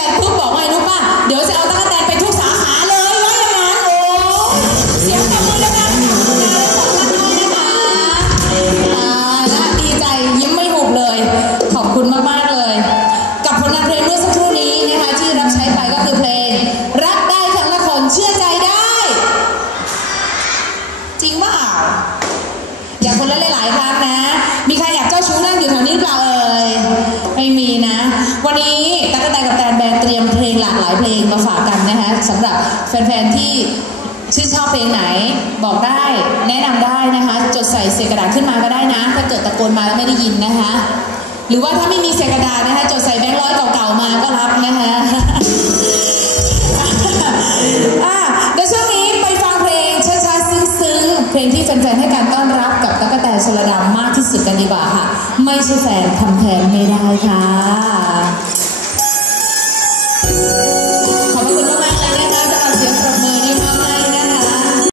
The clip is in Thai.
ตนปุ๊บบอกว่าไงรู้ป่ะ เดี๋ยวจะเอาตั๊กแตนไปทุกสาขาเลยว่าอย่างนั้นโอ้เสียงปรบมือดังๆค่ะสองท่านด้วยนะคะอ่าและดีใจยิ้มไม่หุบเลย ขอบคุณมากๆเลย กับผลงานเพลงเมื่อสักครู่นี้นะคะที่รับใช้ไปก็คือเพลง รักได้ทั้งละคนเชื่อใจได้ จริงป่าอยากคนละหลายๆครั้งนะ มีใครอยาก วันนี้ตั๊กกะแตนกับแตนแบนเตรียมเพลงหลากหลายเพลงมาฝากกันนะคะสำหรับแฟนๆที่ชื่นชอบเพลงไหนบอกได้แนะนำได้นะคะ จดใส่เศษกระดาษขึ้นมาก็ได้นะ ถ้าเกิดตะโกนมาแล้วไม่ได้ยินนะคะ หรือว่าถ้าไม่มีเศษกระดาษนะคะจดใส่แบงค์ร้อยเก่าๆมาก็รับนะคะอะเดี๋ยวช่วงนี้ไปฟังเพลงช้าๆซึ้งๆเพลงที่แฟนๆให้การต้อนรับกับตั๊กแตนชลดามากที่สุดกันดีกว่าค่ะ ไม่ใช่แฟนทำแทนไม่ได้ค่ะ